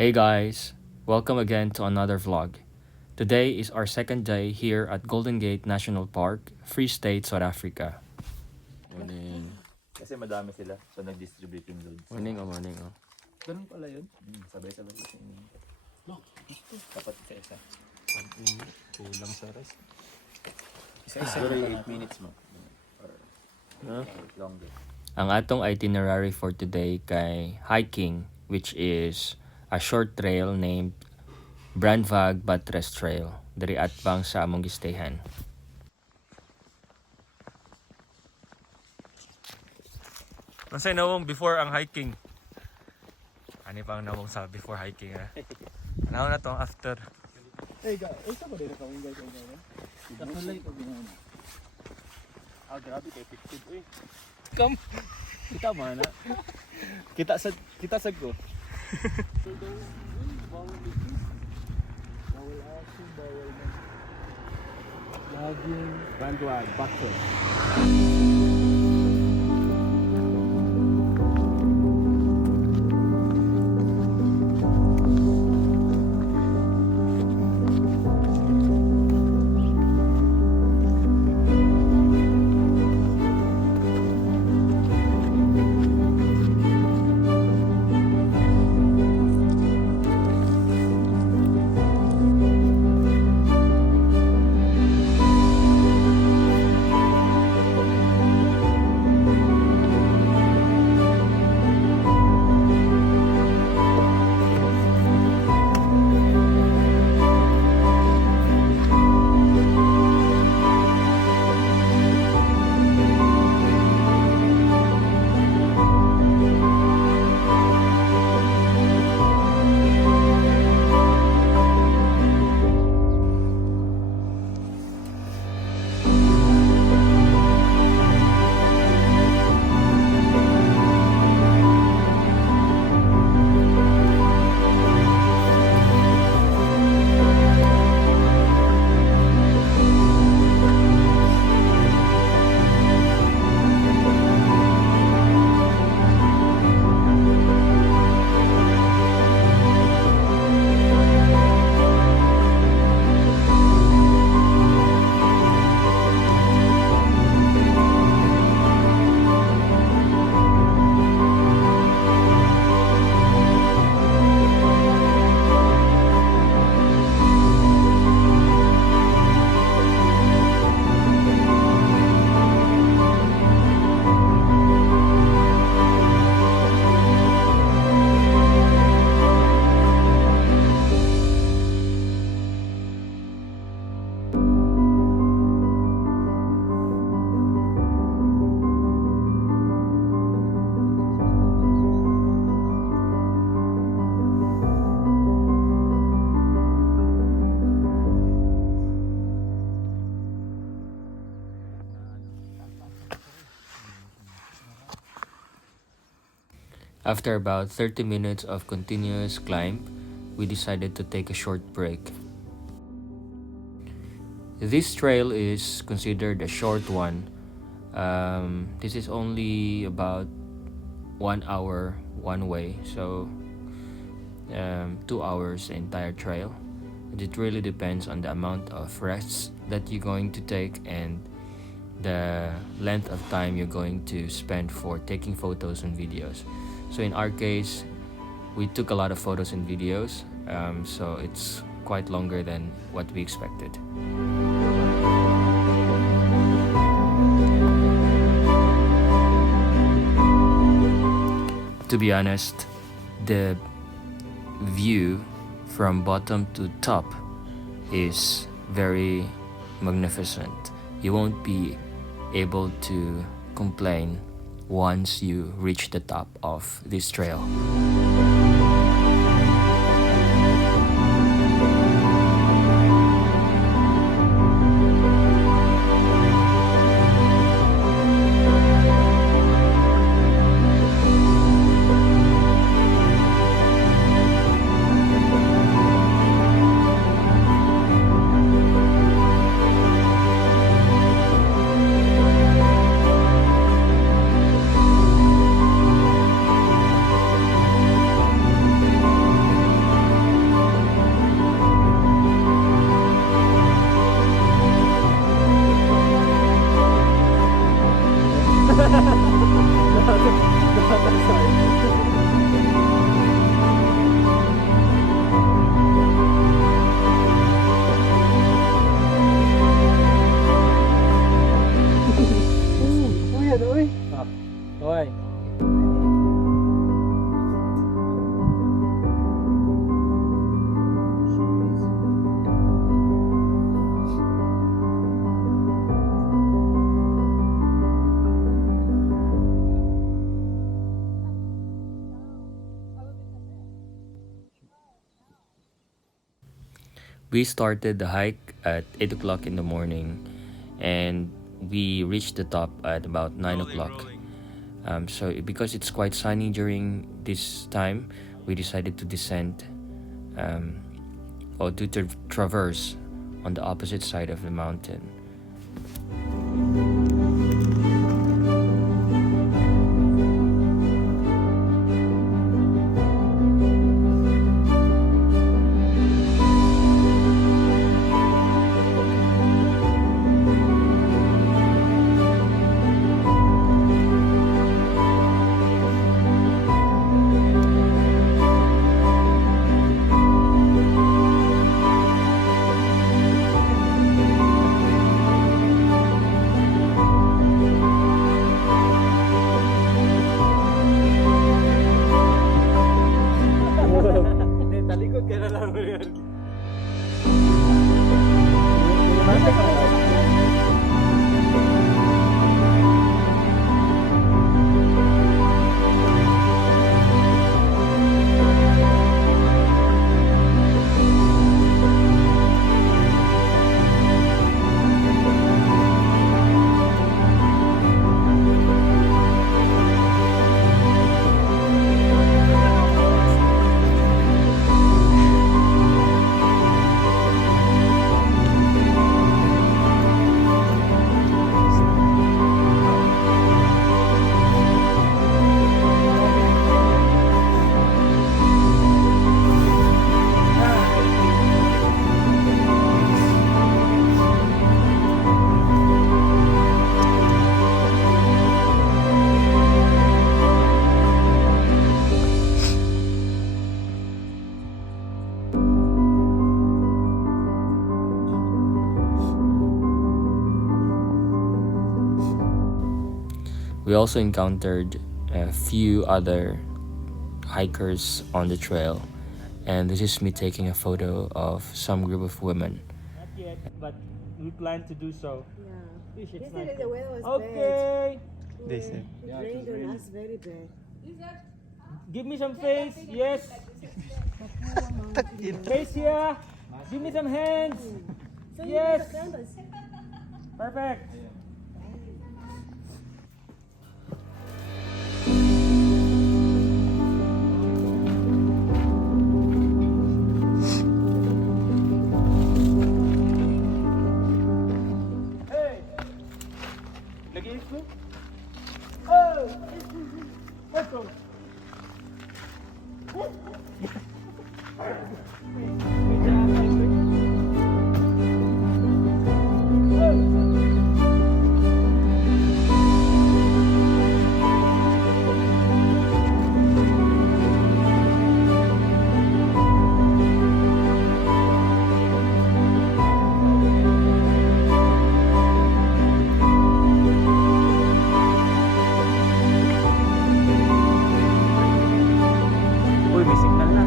Hey guys, welcome again to another vlog. Today is our second day here at Golden Gate National Park, Free State, South Africa. Morning. Kasi madami sila, so nag-distribute yung loads. Morning. Ganun pala yun? Sabay-sabay kasi yun. Dapat isa-isa. Kulang sa rest. Isa-isa. Siguro yung 8 minutes mo. Or longer. Ang atong itinerary for today kay hiking, which is a short trail named Brandwag Buttress Trail. Diri atbang sa among gistayhan. Masay nawong before ang hiking. Ani pa ang nawong sa before hiking ha. Ano na to after. Hey guys, ito ba din kami guys ngayon? Kasulay ko ginawa. Grabe kay 50. Uy. Come. Kita mana? Kita sa go. Bawal asin, bawal na. Laging Brandwag Buttress. After about 30 minutes of continuous climb, we decided to take a short break. This trail is considered a short one. This is only about 1 hour one way, so 2 hours the entire trail. It really depends on the amount of rests that you're going to take and the length of time you're going to spend for taking photos and videos. So in our case, we took a lot of photos and videos, so it's quite longer than what we expected. To be honest, the view from bottom to top is very magnificent. You won't be able to complain once you reach the top of this trail. We started the hike at 8 o'clock in the morning and we reached the top at about 9 o'clock. So because it's quite sunny during this time, we decided to descend or to traverse on the opposite side of the mountain. Talikod ka na lang yun. We also encountered a few other hikers on the trail, and this is me taking a photo of some group of women. Not yet, but we plan to do so. Yeah. Fish, it's Yesterday nice. the weather was Okay. They said. bad. It rained on us very bad. Give me some face. Yes. Face here. Give me some hands. So Yes. you need the cameras. Perfect. Hey. Lagi itu. Oh. Let's go. Uy, may signal na.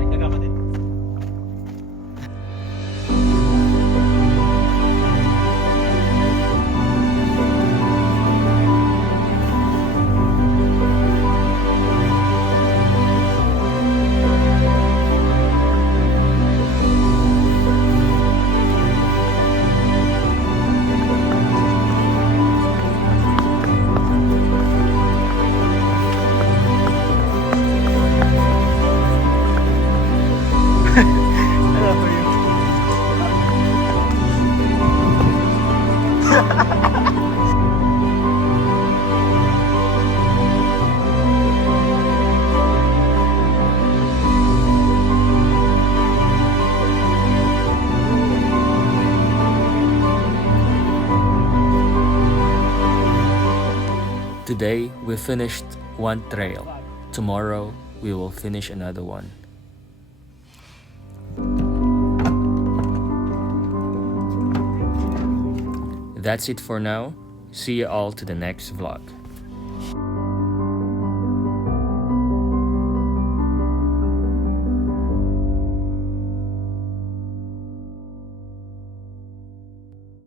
Ay, kagama din. Ano for you? Today we finished one trail. Tomorrow we will finish another one. That's it for now. See you all to the next vlog.